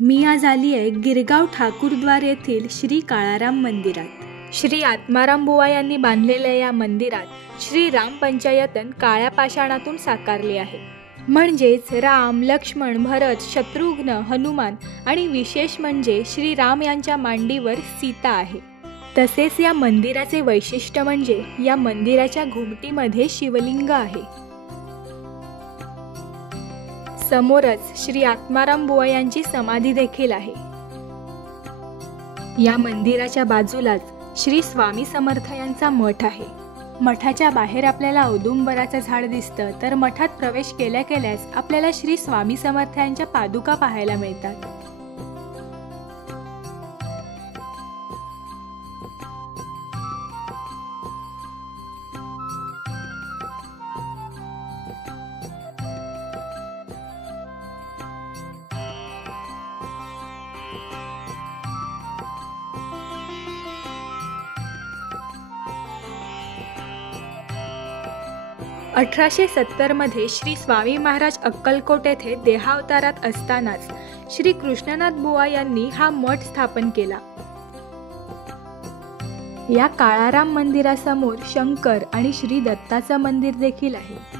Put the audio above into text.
मी आज आली आहे गिरगाव ठाकूरद्वार येथील श्री काळाराम मंदिरात। श्री आत्माराम बुवा यांनी बांधलेल्या या मंदिरात श्री राम पंचायतन काळ्या पाषाणातून साकारले आहे। म्हणजेच राम, लक्ष्मण, भरत, शत्रुघ्न, हनुमान आणि विशेष म्हणजे श्री राम यांच्या मांडीवर सीता आहे। तसेच या मंदिराचे वैशिष्ट्य म्हणजे या मंदिराच्या घुमटीमध्ये शिवलिंग आहे। समोरच श्री आत्माराम बुवा यांची समाधी देखील आहे। या मंदिराच्या बाजूलाच श्री स्वामी समर्थ यांचा मठ आहे। मठाच्या बाहेर आपल्याला औदुंबराचं झाड दिसतं, तर मठात प्रवेश केल्यास आपल्याला श्री स्वामी समर्थ यांच्या पादुका पाहायला मिळतात। मध्ये श्री स्वामी महाराज अक्कलकोट येथे देहावतारात असतानाच श्री कृष्णनाथ बुवा यांनी हा मठ स्थापन केला। या काळाराम मंदिरासमोर शंकर आणि श्री दत्ताचं मंदिर देखील आहे।